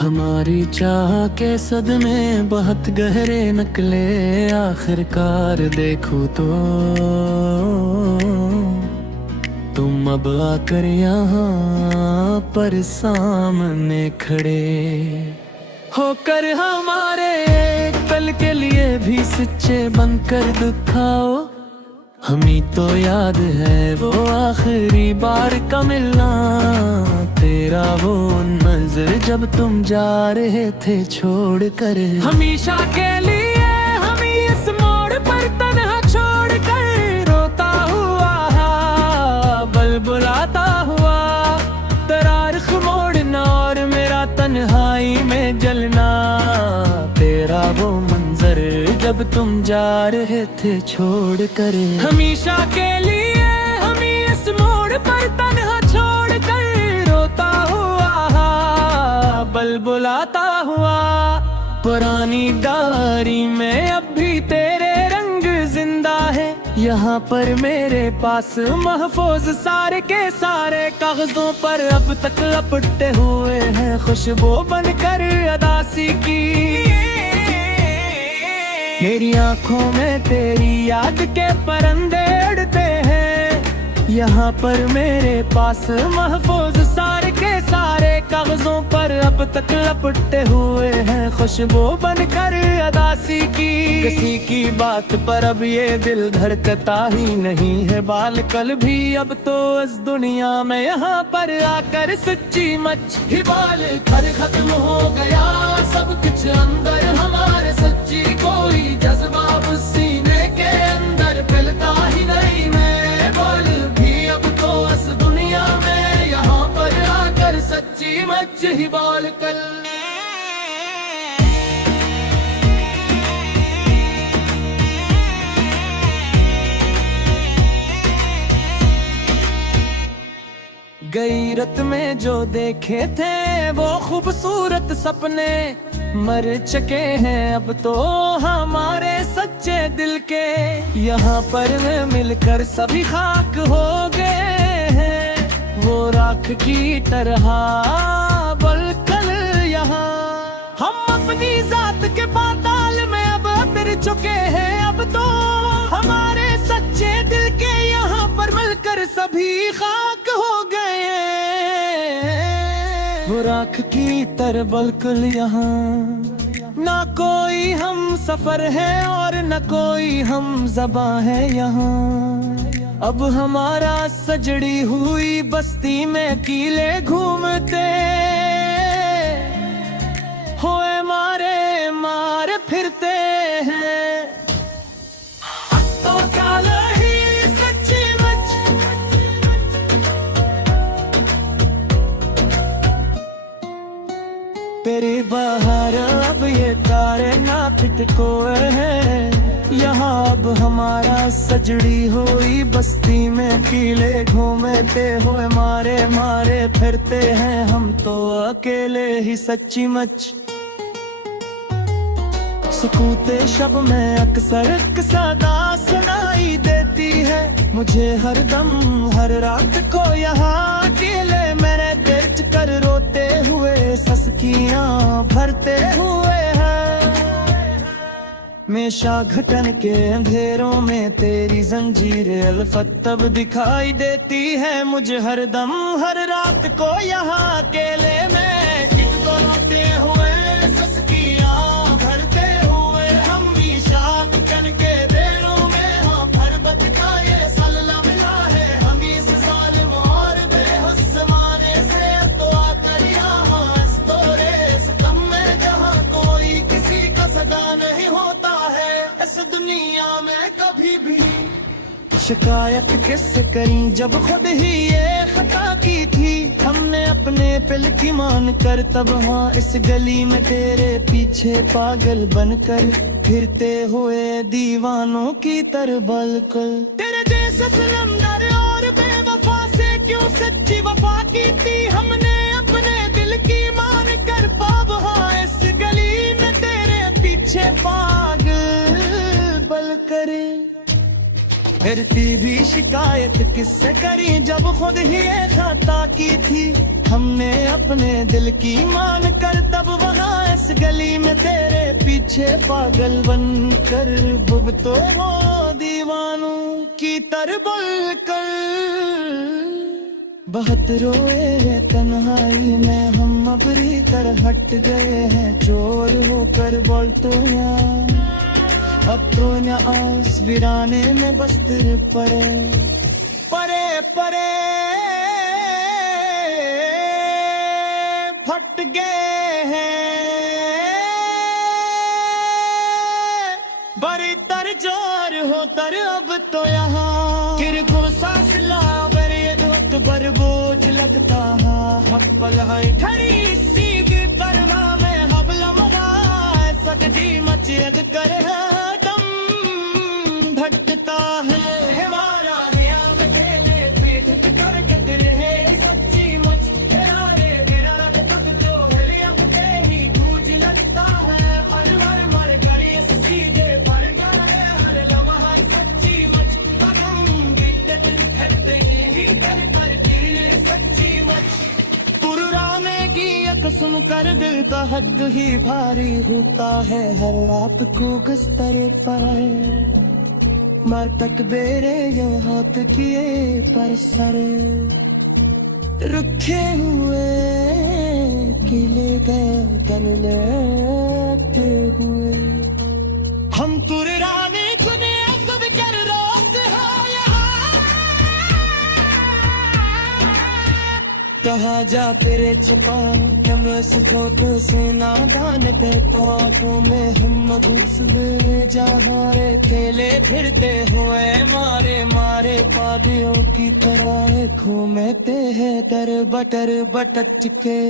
हमारी चाह के सदमे बहुत गहरे निकले, आखिरकार देखूं तो तुम अब आकर यहाँ पर सामने खड़े होकर हमारे एक पल के लिए भी सच्चे बनकर दिखाओ। हमें तो याद है वो आखिरी बार का मिलना, तेरा वो नजर जब तुम जा रहे थे छोड़ कर। हमेशा के लिए हमें इस मोड़ पर तन्हा छोड़ कर, रोता हुआ बुलाता हुआ तेरा रुख मोड़ना और मेरा तन्हाई में जलना, तेरा वो मंजर जब तुम जा रहे थे छोड़ कर। हमेशा के लिए हमें इस मोड़ पर तन्हा छोड़ कर, रोता हुआ बुलाता हुआ पुरानी डायरी में अब भी तेरे रंग जिंदा है। यहाँ पर मेरे पास महफूज सारे के सारे कागजों पर अब तक लपटे हुए हैं खुशबू बनकर अदासी की। मेरी आंखों में तेरी याद के परिंदे उड़ते हैं, यहाँ पर मेरे पास महफूज सारे के सारे कागजों पर अब तक लपटे हुए हैं खुशबू बनकर अदासी की। किसी की बात पर अब ये दिल धड़कता ही नहीं है बाल कल भी, अब तो इस दुनिया में यहाँ पर आकर सच्ची मच ही बाल कर खत्म हो गया सब कुछ अंदर हमारे, सच्ची कोई जज्बा सीने के अंदर फैलता ही नहीं। मैं बोल भी अब तो इस दुनिया में यहाँ पर आकर सच्ची मच ही बाल कल। गई रत में जो देखे थे वो खूबसूरत सपने मर चुके हैं अब तो हमारे सच्चे दिल के, यहाँ पर मिलकर सभी खाक हो गए हैं वो राख की तरह बलकल। यहाँ हम अपनी जात के पाताल में अब उतर चुके हैं, अब तो हमारे सच्चे दिल के यहाँ पर मिलकर सभी खाक हो गए वो राख की तरह बलकुल। यहाँ ना कोई हम सफर है और न कोई हम ज़बां है यहाँ, अब हमारा सजड़ी हुई बस्ती में कीले घूमते होए मारे मारे फिरते हैं। तो काला ही सच्ची मच तेरी बाहर अब ये तारे ना फिट को है, यहाँ अब हमारा सजड़ी हुई बस्ती में कीले घूमते हुए मारे मारे फिरते हैं हम तो अकेले ही सच्ची मच। सुकूते शब में अक्सर सदा सुनाई देती है मुझे हर दम हर रात को यहाँ अकेले मैंने देख कर रोते हुए ससकियाँ भरते हुए हैं। हमेशा घटन के अंधेरों में तेरी जंजीर अल्फत तब दिखाई देती है मुझे हर दम हर रात को यहाँ अकेले में किनको रोते हुए ससकियाँ भरते हुए हम भी शाक घटन के देरों में हाँ भरबत का ये सल्ला मिला है हम इस जालिम और बेहुस ज़माने से तो आकर यहाँ इस तोरे इस गम में जहाँ कोई किसी का सगा नहीं होता है इस दुनिया में कभी भी। शिकायत किससे करी जब खुद ही ये खता की थी, हमने अपने पिल की मान कर तब हाँ इस गली में तेरे पीछे पागल बनकर फिरते हुए दीवानों की तरह बलकल। तेरे जैसे सलमदार और बेवफा से क्यों सच्ची वफा की थी हमने अपने दिल की मान कर पाब हाँ इस गली में तेरे पीछे पागल बल करे। फिरती भी शिकायत किससे करी जब खुद ही खता की थी, हमने अपने दिल की मान कर तब वहाँ इस गली में तेरे पीछे पागल बन कर बुब तो रो दीवानों की तरबल कर। बहुत रोए हैं तन्हाई में हम अबरी तरह हट गए हैं चोर होकर बोल तो यार अब तो न आस वीराने में बस्तर परे परे परे फट गए हैं बड़ी तर जोर हो तर अब तो यहाँ फिर को सांस ला बर बोझ लगता हप्पल है खड़ी सीधी परमा में हबला मरा सकती मचेद कर है दम भटकता है हमारा सच्ची मुझ गिरा तक तो ही गूंज लगता है मर करी सीधे पर हर लम्हा सच्ची मुझ हम बीतते ही कर सुनकर दिल का हद ही भारी होता है हर रात को गस्तर पर मरतक बेरे ये हाथ किए पर सर रुखे हुए किले गए गल लेते हुए हम तुराने खुने सब कर रोते हो कहाँ जा तेरे छुपा सुखोत से नादान के तो आँखों में हम दूसरे जहारे खेले फिरते हुए मारे मारे पादियों की तरह घूमते हैं तर बटर बटच के